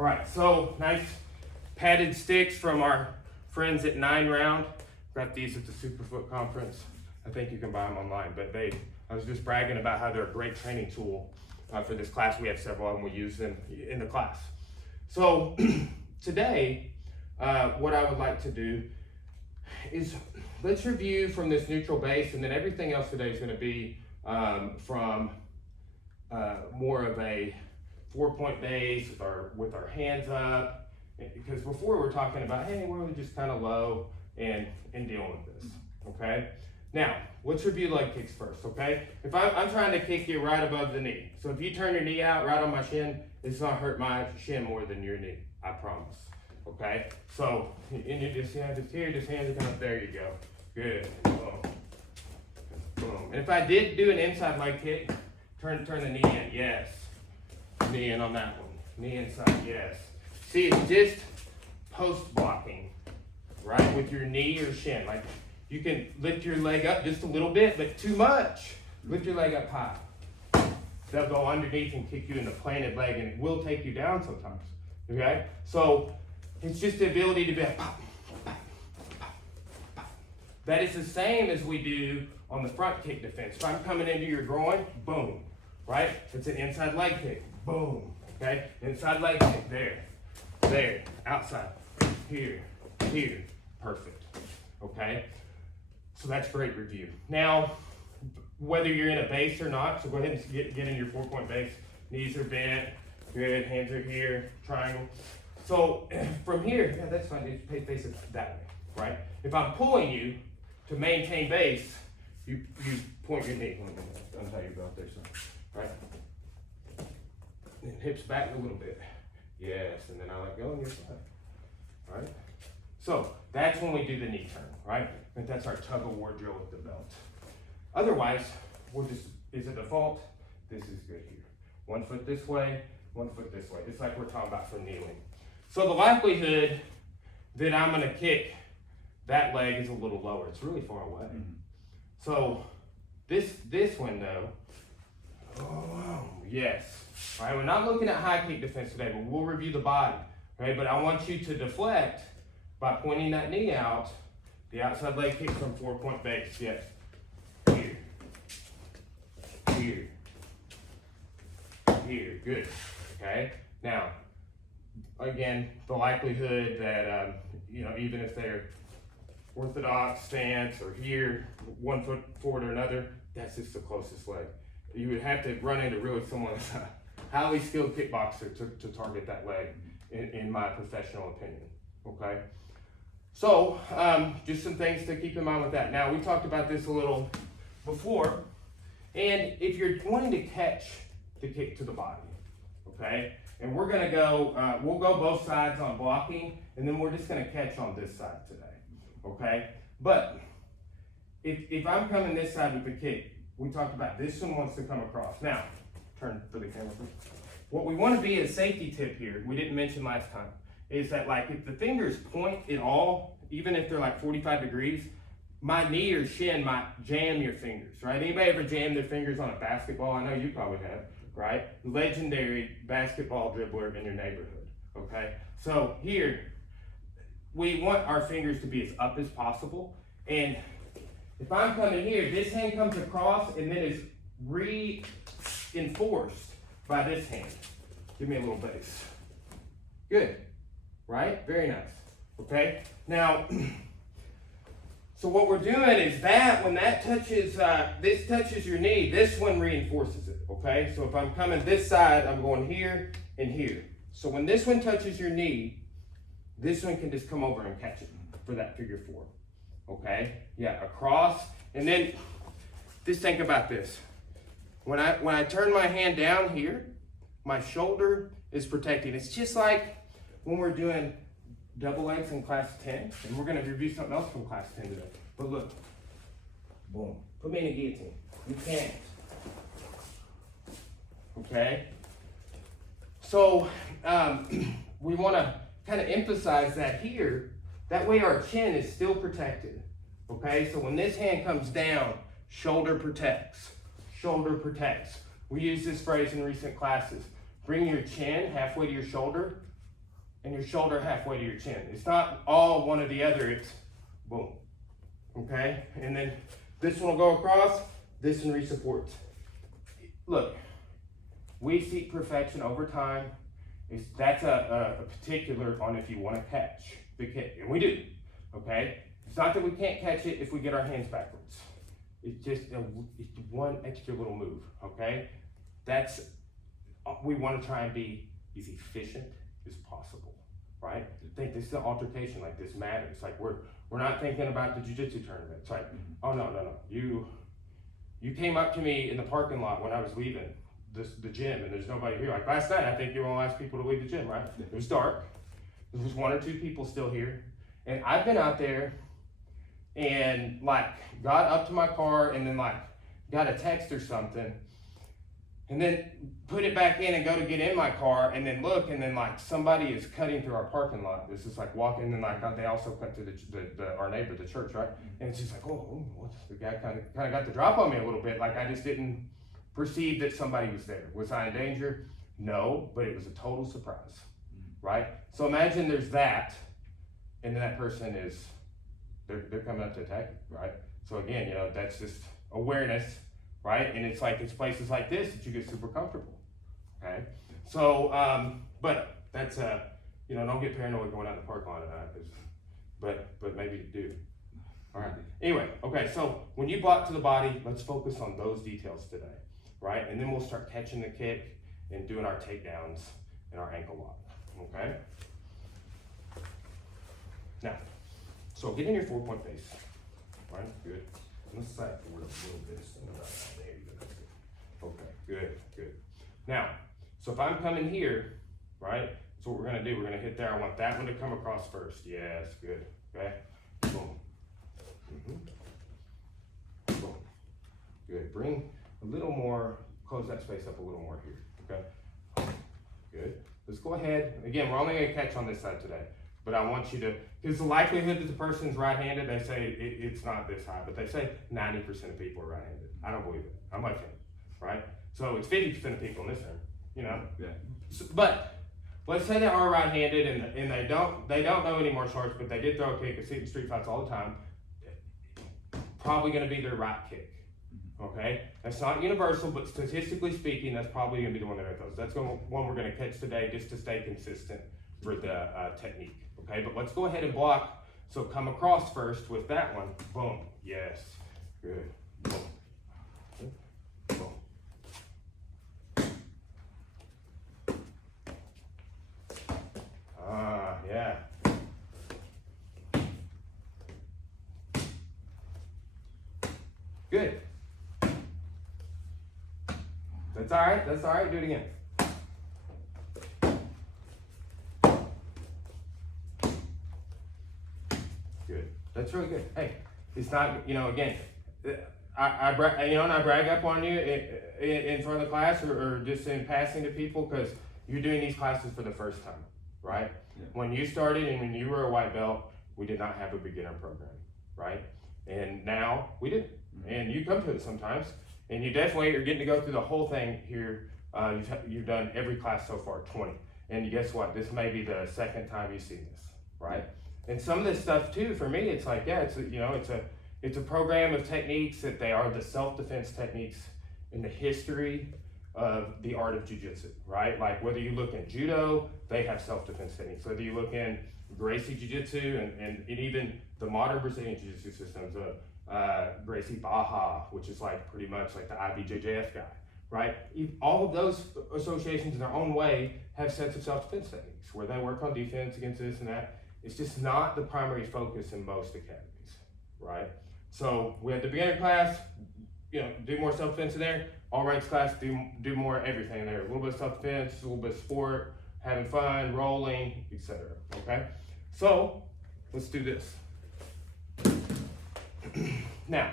All right, so nice padded sticks from our friends at 9 Round. Got these at the Superfoot conference. I think you can buy them online, but I was just bragging about how they're a great training tool for this class. We have several of them, we use them in the class. So today, what I would like to do is let's review from this neutral base, and then everything else today is gonna be from more of a 4-point base with our hands up, because before we were talking about, hey, we're just kind of low and dealing with this, okay? Now, let's review leg kicks first, okay? If I'm trying to kick you right above the knee, so if you turn your knee out right on my shin, it's gonna hurt my shin more than your knee, I promise, okay? So, and you just here, just hands come up, there you go. Good, boom, boom. And if I did do an inside leg kick, turn the knee in, yes. Knee in on that one, knee inside, yes. See, it's just post blocking, right? With your knee or shin. Like, you can lift your leg up just a little bit, but too much. Lift your leg up high. They'll go underneath and kick you in the planted leg, and it will take you down sometimes, okay? So, it's just the ability to be like, pop, pop, pop, pop. That is the same as we do on the front kick defense. If I'm coming into your groin, boom, right? It's an inside leg kick, boom, okay? Inside leg kick, there, outside, here, perfect, okay? So that's great review. Now, whether you're in a base or not, so go ahead and get in your 4-point base. Knees are bent, good, hands are here, triangle. So from here, yeah, that's fine, just face it that way, right? If I'm pulling you to maintain base, you point your knee. Let me untie your belt there, son, right? And hips back a little bit. Yes, and then I let go on your side, right? So that's when we do the knee turn, right? And that's our tug of war drill with the belt. Otherwise, is a default, this is good here. 1 foot this way, 1 foot this way. It's like we're talking about for kneeling. So the likelihood that I'm gonna kick that leg is a little lower. It's really far away. Mm-hmm. So this one though, oh, yes. All right, we're not looking at high kick defense today, but we'll review the body, right? But I want you to deflect by pointing that knee out, the outside leg kick from 4-point base, yes. Here, good, okay? Now, again, the likelihood that, even if they're orthodox stance or here, 1 foot forward or another, that's just the closest leg. You would have to run into really someone that's a highly skilled kickboxer to target that leg, in my professional opinion, okay? So, just some things to keep in mind with that. Now, we talked about this a little before, and if you're wanting to catch the kick to the body, okay? And we're gonna go, we'll go both sides on blocking, and then we're just gonna catch on this side today, okay? But if I'm coming this side with the kick, we talked about this one wants to come across. Now, turn for the camera. What we want to be a safety tip here, we didn't mention last time, is that like if the fingers point at all, even if they're like 45 degrees, my knee or shin might jam your fingers, right? Anybody ever jam their fingers on a basketball? I know you probably have, right? Legendary basketball dribbler in your neighborhood, okay? So here, we want our fingers to be as up as possible, and if I'm coming here, this hand comes across and then is reinforced by this hand. Give me a little base. Good, right? Very nice, okay? Now, so what we're doing is that when that touches, this touches your knee, this one reinforces it, okay? So if I'm coming this side, I'm going here and here. So when this one touches your knee, this one can just come over and catch it for that figure 4. Okay, yeah, across, and then just think about this. When I turn my hand down here, my shoulder is protecting. It's just like when we're doing double legs in class 10, and we're gonna review something else from class 10 today. But look, boom, put me in a guillotine. You can't. Okay? So we wanna kind of emphasize that here. That way our chin is still protected, okay? So when this hand comes down, shoulder protects, shoulder protects. We use this phrase in recent classes. Bring your chin halfway to your shoulder, and your shoulder halfway to your chin. It's not all one or the other, it's boom, okay? And then this one will go across, this one re-supports. Look, we seek perfection over time. That's a particular on if you want to catch the kick, and we do, okay? It's not that we can't catch it if we get our hands backwards. It's just it's one extra little move, okay? We want to try and be as efficient as possible, right? Think this is an altercation, like this matters. Like we're not thinking about the jiu-jitsu tournament. It's like, oh no. You came up to me in the parking lot when I was leaving the gym and there's nobody here. Like last night, I think you were the last people to leave the gym, right? It was dark. There was 1 or 2 people still here. And I've been out there and like got up to my car and then like got a text or something and then put it back in and go to get in my car and then look and then like somebody is cutting through our parking lot. This is like walking and like they also cut through our neighbor, the church, right? And it's just like, oh, the guy kind of got the drop on me a little bit. Like I just didn't perceive that somebody was there. Was I in danger? No, but it was a total surprise, right? So imagine there's that, and then that person is, they're coming up to attack you, right? So again, you know, that's just awareness, right? And it's like, it's places like this that you get super comfortable, okay? So, but that's, you know, don't get paranoid going out in the parking lot at night, but maybe you do. All right, anyway, okay, so when you block to the body, let's focus on those details today, right? And then we'll start catching the kick and doing our takedowns and our ankle lock, okay? Now, so get in your 4-point face, right? Good. Let's slide forward a little bit. There you go. That's good. Okay, good. Now, so if I'm coming here, right? So what we're gonna do, we're gonna hit there. I want that one to come across first. Yes, good. Okay. Boom. Boom. Good. Bring a little more. Close that space up a little more here. Okay. Good. Let's go ahead. Again, we're only gonna catch on this side today. But I want you to, because the likelihood that the person's right-handed, they say it's not this high, but they say 90% of people are right-handed. I don't believe it. I'm like him, right? So it's 50% of people in this room, you know? Yeah. So, but let's say they are right-handed and they don't know any martial arts, but they did throw a kick. I see it in street fights all the time. Probably going to be their right kick. Okay? That's not universal, but statistically speaking, that's probably going to be the one that throws. That's one we're going to catch today just to stay consistent for the technique. Okay, but let's go ahead and block. So come across first with that one. Boom. Yes. Good. Boom. Boom. Yeah. Good. That's all right. That's all right. Do it again. That's really good. Hey, it's not, you know, again, I brag up on you in front of the class or just in passing to people because you're doing these classes for the first time, right? Yeah. When you started and when you were a white belt, we did not have a beginner program, right? And now we do. And you come to it sometimes, and you definitely are getting to go through the whole thing here. You've done every class so far, 20. And guess what? This may be the second time you've seen this, right? And some of this stuff too, for me, it's like, yeah, it's a program of techniques that they are the self-defense techniques in the history of the art of jiu-jitsu, right? Like whether you look in judo, they have self-defense techniques. Whether you look in Gracie jiu-jitsu and even the modern Brazilian jiu-jitsu systems, Gracie Baja, which is like pretty much like the IBJJF guy, right? All of those associations in their own way have sets of self-defense techniques where they work on defense against this and that. It's just not the primary focus in most academies, right? So we have the beginner class, you know, do more self-defense in there. All ranks class, do more everything in there. A little bit of self-defense, a little bit of sport, having fun, rolling, etc. Okay? So let's do this. Now,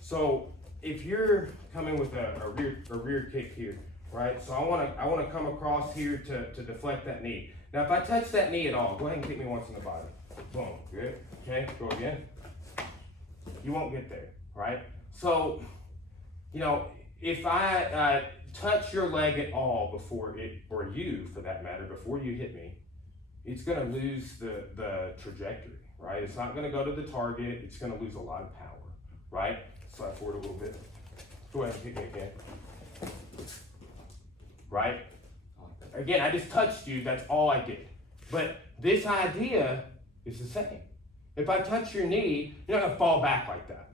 so if you're coming with a rear kick here, right? So I wanna come across here to deflect that knee. Now, if I touch that knee at all, go ahead and kick me once in the body. Boom, good. Okay, go again. You won't get there, right? So, you know, if I touch your leg at all before it, or you for that matter, before you hit me, it's gonna lose the trajectory, right? It's not gonna go to the target, it's gonna lose a lot of power, right? Slide forward a little bit. Go ahead and hit me again. Right? Again, I just touched you, that's all I did. But this idea is the same. If I touch your knee, you're not gonna fall back like that,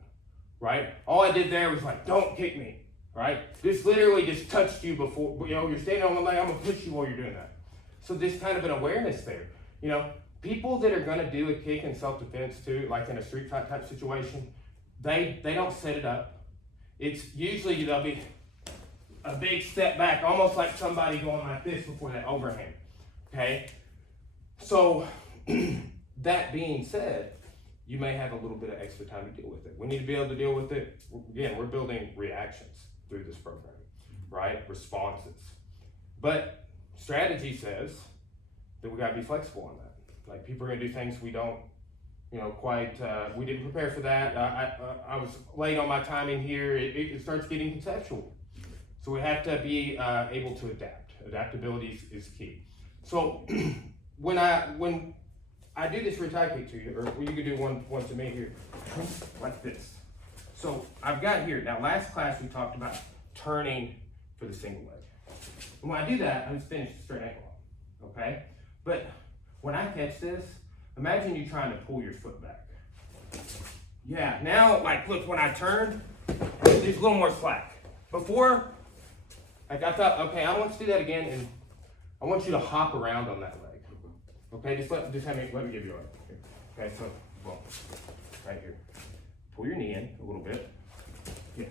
right? All I did there was like, don't kick me, right? This literally just touched you before, you're standing on one leg, I'm gonna push you while you're doing that. So there's kind of an awareness there. People that are gonna do a kick in self-defense too, like in a street fight type situation, they don't set it up. It's usually there'll be a big step back, almost like somebody going like this before that overhand, okay? So that being said, you may have a little bit of extra time to deal with it. We need to be able to deal with it. Again, we're building reactions through this program, right? Responses. But strategy says that we gotta be flexible on that. Like people are gonna do things we don't, we didn't prepare for that. I was late on my timing here. It starts getting conceptual. So we have to be able to adapt. Adaptability is key. So when I do this rear tie kick to you, or you could do one to me here, like this. So I've got here, now last class we talked about turning for the single leg. And when I do that, I just finish the straight ankle up, okay? But when I catch this, imagine you trying to pull your foot back. Yeah, now, like, look, when I turn, there's a little more slack. Before, like I thought, okay, I want you to do that again, and I want you to hop around on that leg. Okay, just let me give you a, okay, so, boom, right here. Pull your knee in a little bit. Yes.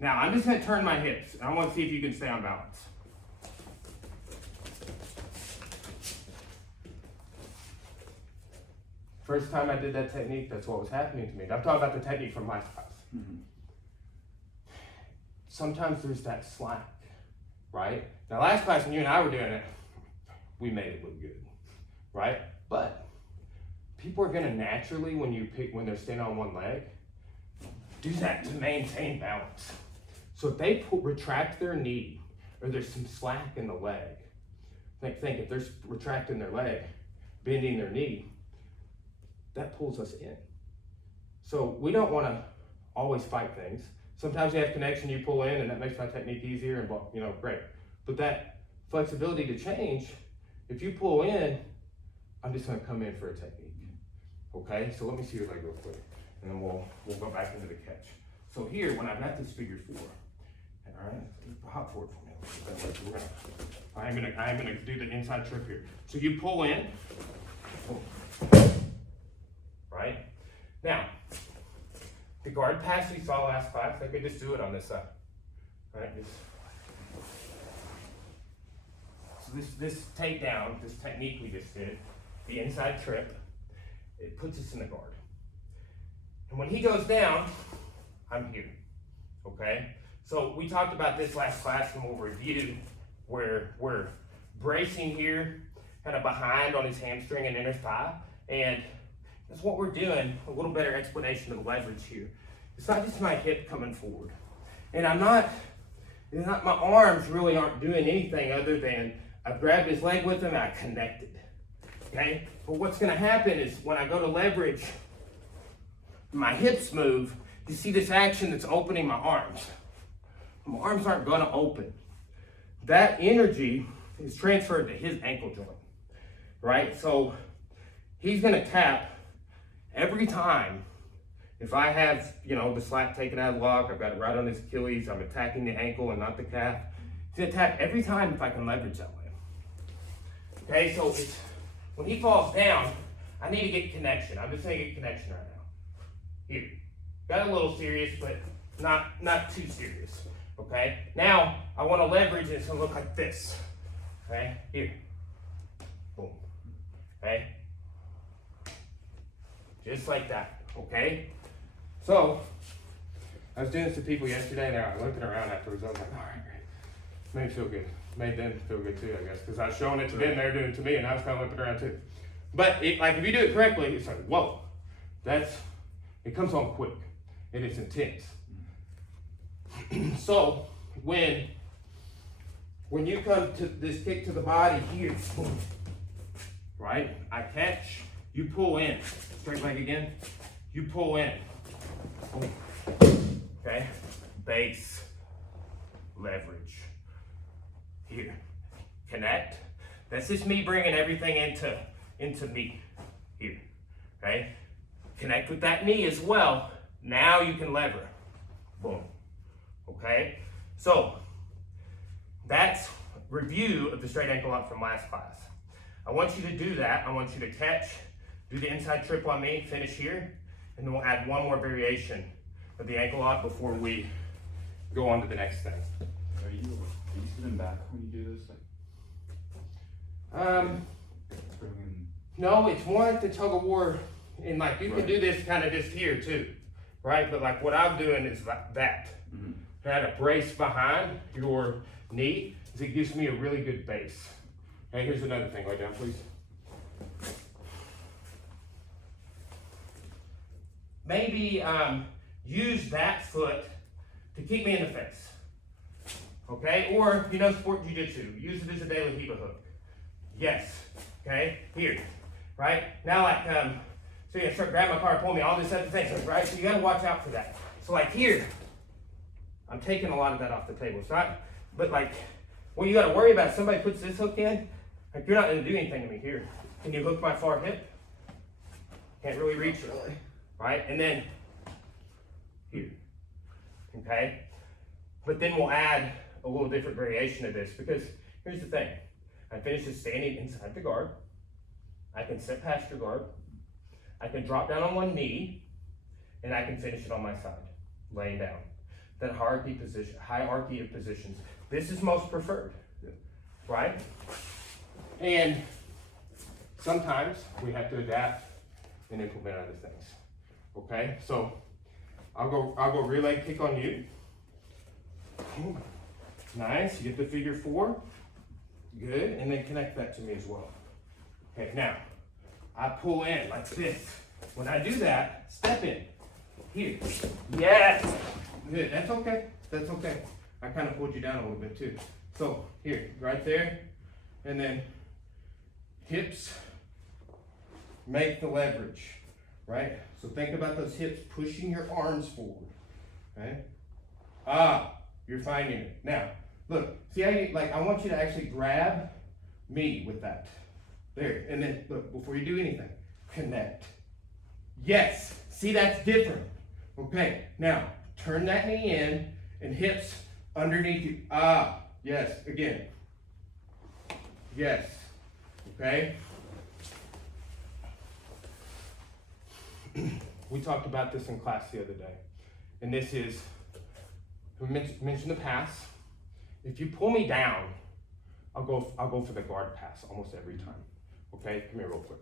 Now, I'm just gonna turn my hips. I want to see if you can stay on balance. First time I did that technique, that's what was happening to me. I'm talking about the technique from last class. Mm-hmm. Sometimes there's that slack, right? Now last class when you and I were doing it, we made it look good, right? But people are gonna naturally, when they're standing on one leg, do that to maintain balance. So if they retract their knee, or there's some slack in the leg, think if they're retracting their leg, bending their knee, that pulls us in. So we don't want to always fight things. Sometimes you have connection, you pull in, and that makes my technique easier, and great. But that flexibility to change, if you pull in, I'm just going to come in for a technique. Okay, so let me see your leg real quick, and then we'll go back into the catch. So here, when I've got this figure 4, all right, hop forward for me. I'm gonna do the inside trip here. So you pull in. Right? Now, the guard pass we saw last class, I could just do it on this side. Right? So this takedown, this technique we just did, the inside trip, it puts us in the guard. And when he goes down, I'm here. Okay? So we talked about this last class and we'll review where we're bracing here, kind of behind on his hamstring and inner thigh. And that's what we're doing, a little better explanation of the leverage here. It's not just my hip coming forward. And my arms really aren't doing anything other than I've grabbed his leg with him and I connected, okay? But what's gonna happen is when I go to leverage, my hips move, you see this action that's opening my arms. My arms aren't gonna open. That energy is transferred to his ankle joint, right? So he's gonna tap every time. If I have, the slack taken out of the lock, I've got it right on his Achilles, I'm attacking the ankle and not the calf. He's gonna tap every time if I can leverage that way. Okay, so when he falls down, I need to get connection. I'm just gonna get connection right now. Here. Got a little serious, but not too serious. Okay? Now, I wanna leverage and it's gonna look like this. Okay? Here. Boom. Okay? Just like that, okay? So, I was doing this to people yesterday and they were limping around afterwards. I was like, all right, great. Made me feel good. Made them feel good too, I guess, because I was showing it to them, they were doing it to me, and I was kind of limping around too. But if you do it correctly, it's like, whoa, it comes on quick, and it's intense. So, when you come to this kick to the body here, boom, right? I catch, you pull in. Straight leg again, you pull in. Okay, base, leverage. Here, connect. That's just me bringing everything into me. Here, okay? Connect with that knee as well. Now you can lever. Boom. Okay? So, that's review of the straight ankle lock from last class. I want you to do that. I want you to catch, do the inside trip on me, finish here, and then we'll add one more variation of the ankle lock before we go on to the next thing. Are you sitting back when you do this? No, it's more like the tug of war, and like you can do this kind of just here too, right? But like what I'm doing is like that. Kind of brace behind your knee, because it gives me a really good base. Okay, here's another thing. Lay down, please. Maybe use that foot to keep me in the face. Okay, or you know, sport jiu-jitsu, use it as a De La Riva hook. Yes. Okay, here, right? Now like, so you start grabbing my car, pull me, all this other things, right? So you gotta watch out for that. So like here, I'm taking a lot of that off the table. It's not, but like, what you gotta worry about, if somebody puts this hook in, like you're not gonna do anything to me here. Can you hook my far hip? Can't really reach it, right? And then, here, okay? But then we'll add a little different variation of this, because here's the thing. I finish this standing inside the guard. I can sit past your guard. I can drop down on one knee, and I can finish it on my side, laying down. That hierarchy position, hierarchy of positions. This is most preferred, right? And sometimes we have to adapt and implement other things. Okay, so I'll go rear leg kick on you. Nice, you get the figure 4. Good, and then connect that to me as well. Okay, now, I pull in like this. When I do that, step in. Here. Yes! Good, that's okay, that's okay. I kind of pulled you down a little bit too. So, here, right there, and then hips make the leverage, right? So think about those hips pushing your arms forward, okay? You're finding it. Now, look, see how you, like, I want you to actually grab me with that. There, and then, look, before you do anything, connect. Yes, see, that's different. Okay, now, turn that knee in and hips underneath you. Yes, again. Yes, okay. We talked about this in class the other day. And this is, we mentioned the pass. If you pull me down, I'll go for the guard pass almost every time. Okay, come here real quick.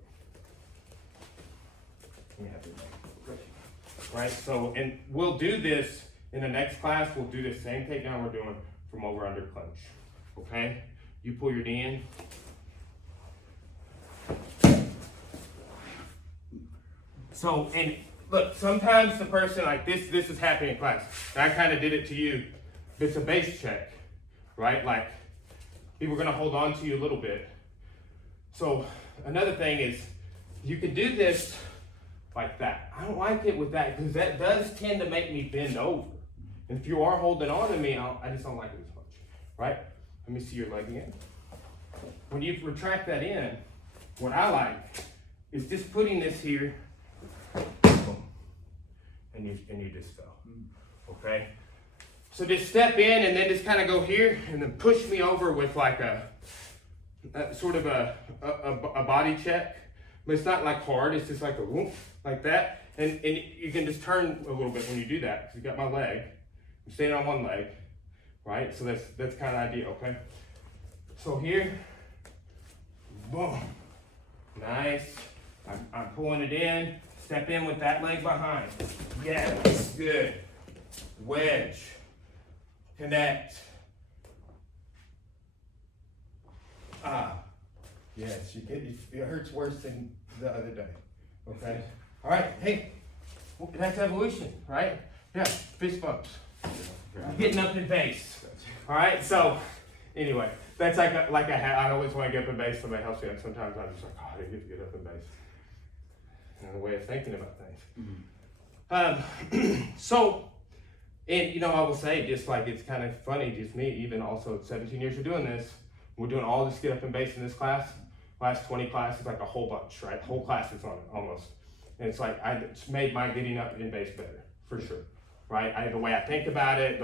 Let me have your leg. Right, so, and we'll do this in the next class. We'll do the same takedown we're doing from over under clinch. Okay, you pull your knee in. So, and look, sometimes the person, like this is happening in class. And I kind of did it to you. It's a base check, right? Like, people are gonna hold on to you a little bit. So, another thing is, you can do this like that. I don't like it with that, because that does tend to make me bend over. And if you are holding on to me, I just don't like it as much, right? Let me see your leg again. When you retract that in, what I like is just putting this here, boom, and you just fell, okay? So just step in and then just kind of go here and then push me over with like a sort of a body check. But it's not like hard, it's just like a whoop, like that. And you can just turn a little bit when you do that, because you got my leg. I'm standing on one leg, right? So that's kind of ideal, okay? So here, boom, nice. I'm pulling it in, step in with that leg behind. Yes, good. Wedge, connect. Yes, it hurts worse than the other day, okay? All right, hey, that's evolution, right? Yeah, fist bumps. Getting up in base, all right? So Anyway, that's I always want to get up in base. Somebody helps me, and sometimes I'm just like, oh, I didn't get up in base. And a way of thinking about things. So, and you know, I will say, just like it's kind of funny, just me, even also 17 years of doing this, we're doing all this get up in base in this class. Last 20 classes, like a whole bunch, right? Whole classes on it, almost. And it's like, it's made my getting up in base better, for sure, right? The way I think about it,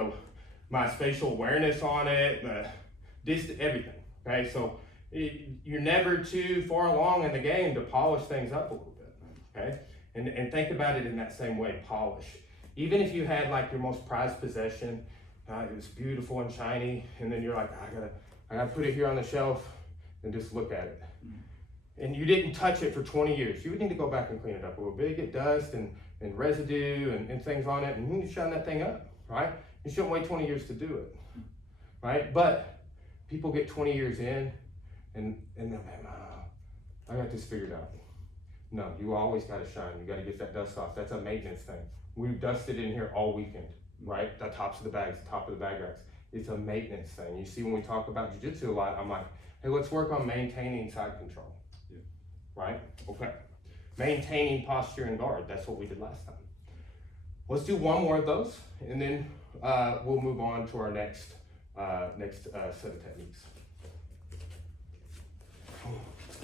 my spatial awareness on it, everything, okay? So you're never too far along in the game to polish things up a little bit, okay? And think about it in that same way, polish. Even if you had like your most prized possession, it was beautiful and shiny, and then you're like, I gotta put it here on the shelf and just look at it. And you didn't touch it for 20 years. You would need to go back and clean it up a little bit, get dust and residue and things on it, and you need to shine that thing up, right? You shouldn't wait 20 years to do it, right? But people get 20 years in and they're like, I got this figured out. No, you always gotta shine. You gotta get that dust off. That's a maintenance thing. We've dusted in here all weekend, right? The tops of the bags, the top of the bag racks. It's a maintenance thing. You see, when we talk about jiu-jitsu a lot, I'm like, hey, let's work on maintaining side control. Yeah. Right? Okay. Maintaining posture and guard. That's what we did last time. Let's do one more of those, and then we'll move on to our next set of techniques.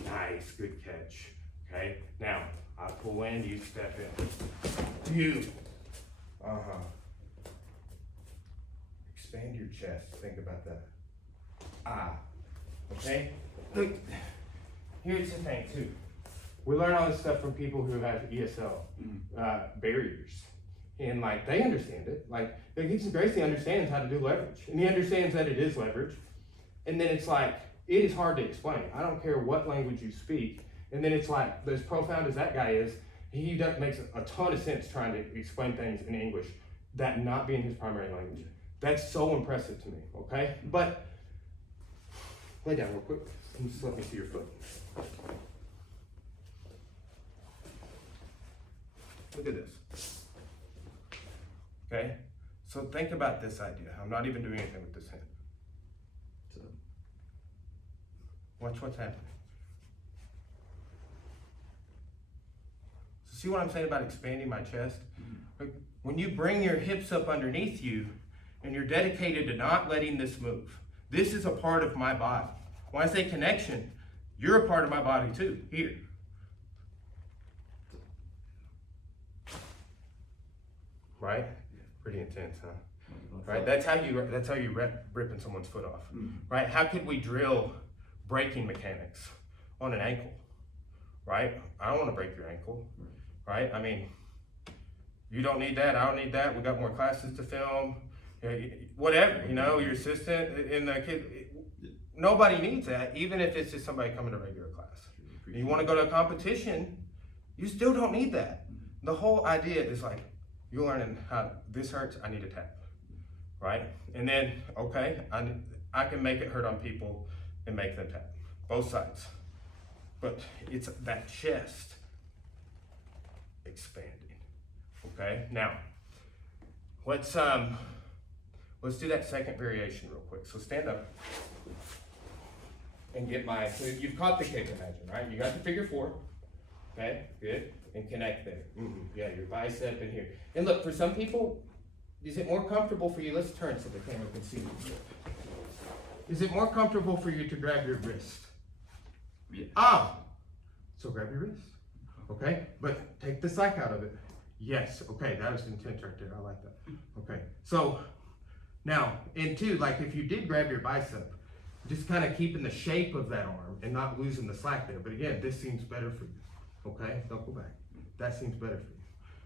Nice, good catch. Okay, now I pull in, you step in. You. Expand your chest. Think about that. Okay? Look, here's the thing too. We learn all this stuff from people who have ESL barriers. And like, they understand it. Like, Gracie understands how to do leverage. And he understands that it is leverage. And then it's like, it is hard to explain. I don't care what language you speak. And then it's like, as profound as that guy is, he makes a ton of sense trying to explain things in English, that not being his primary language. That's so impressive to me, okay? But, lay down real quick and just let me see your foot. Look at this. Okay? So think about this idea. I'm not even doing anything with this hand. Watch what's happening. So see what I'm saying about expanding my chest? Like, when you bring your hips up underneath you and you're dedicated to not letting this move, this is a part of my body. When I say connection, you're a part of my body too, here. Right? Pretty intense, huh? Right? That's how you ripping someone's foot off. Right? How could we drill braking mechanics on an ankle? Right? I don't want to break your ankle. Right? I mean, you don't need that. I don't need that. We got more classes to film. Whatever, you know, your assistant and the kid. Nobody needs that, even if it's just somebody coming to regular class. You want to go to a competition, you still don't need that. The whole idea is like, you're learning how this hurts, I need a tap, right? And then, okay, I can make it hurt on people and make them tap, both sides. But it's that chest expanding, okay? Now, let's do that second variation real quick. So stand up and get so you've caught the kick, imagine, right? You got the figure 4, okay, good. And connect there. Yeah, your bicep in here. And look, for some people, is it more comfortable for you? Let's turn so the camera can see you. Is it more comfortable for you to grab your wrist? Yeah. So grab your wrist. Okay, but take the psych out of it. Yes. Okay, that was intense right there. I like that. Okay, so now, and two, like if you did grab your bicep, just kind of keeping the shape of that arm and not losing the slack there. But again, this seems better for you. Okay, don't go back. That seems better for you.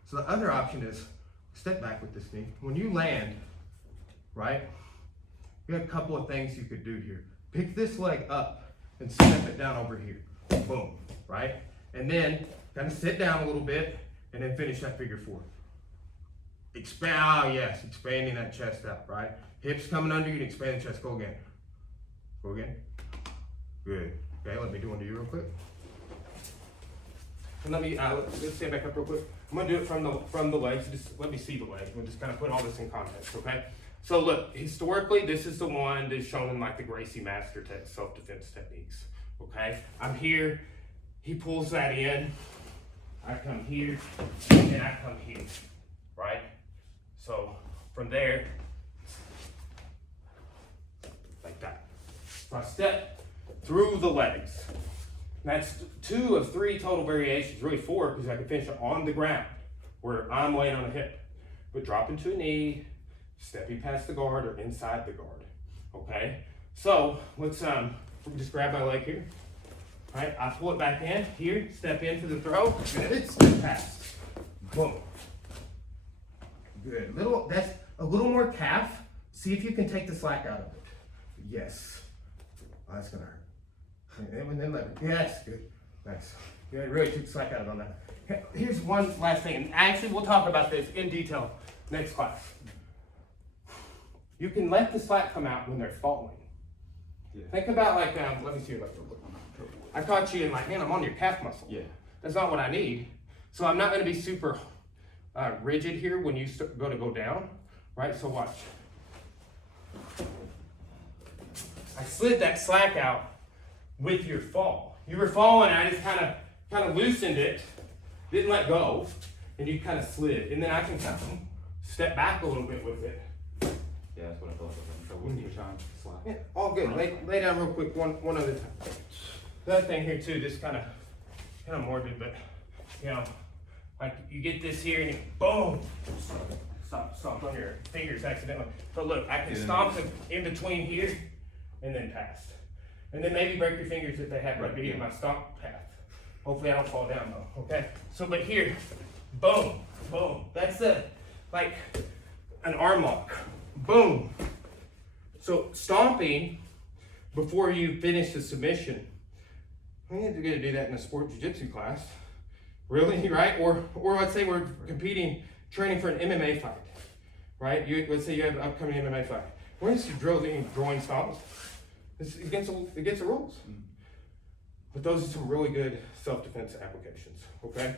So the other option is step back with this knee. When you land, right, you have a couple of things you could do here. Pick this leg up and step it down over here. Boom, right? And then kind of sit down a little bit and then finish that figure 4. Expand, yes, expanding that chest out, right? Hips coming under you and expand the chest. Go again. Go again. Good. Okay, let me do one to you real quick. And let's stand back up real quick. I'm gonna do it from the legs. Just let me see the leg. We'll just kind of put all this in context, okay? So look, historically, this is the one that's shown in like the Gracie Master self-defense techniques, okay? I'm here, he pulls that in, I come here, and I come here, right? So from there, like that. So I step through the legs. That's 2 of 3 total variations, really 4, because I can finish it on the ground where I'm laying on a hip. But dropping to a knee, stepping past the guard or inside the guard, okay? So let's just grab my leg here. All right, I pull it back in here, step into the throw, good, step past, boom. Good, that's a little more calf. See if you can take the slack out of it. Yes, oh, that's gonna hurt. And then let me, yes, good, nice. You really took the slack out of it on that. Here's one last thing, and actually we'll talk about this in detail next class. You can let the slack come out when they're falling. Yeah. Think about like, let me see if I can look. I caught you in my hand, I'm on your calf muscle. Yeah. That's not what I need. So I'm not gonna be super rigid here when you go down, right? So watch. I slid that slack out with your fall. You were falling, I just kind of loosened it, didn't let go, and you kind of slid. And then I can kind of step back a little bit with it. Yeah, that's what I thought. I'm trouble with your time. Slack. Yeah, all good. Lay down real quick, one other time. The other thing here too, this kind of morbid, but you know, like you get this here and you boom, stomp on your fingers accidentally. But look, I can stomp them in between here and then pass. And then maybe break your fingers if they happen to be in my stomp path. Hopefully I don't fall down though, okay? So, but here, boom, boom. That's like an arm lock, boom. So stomping before you finish the submission, we ain't gonna do that in a sport jiu-jitsu class. Really, right? Or let's say we're competing, training for an MMA fight, right? Let's say you have an upcoming MMA fight. We're just drilling groin stomps. It's against the rules. But those are some really good self-defense applications, okay?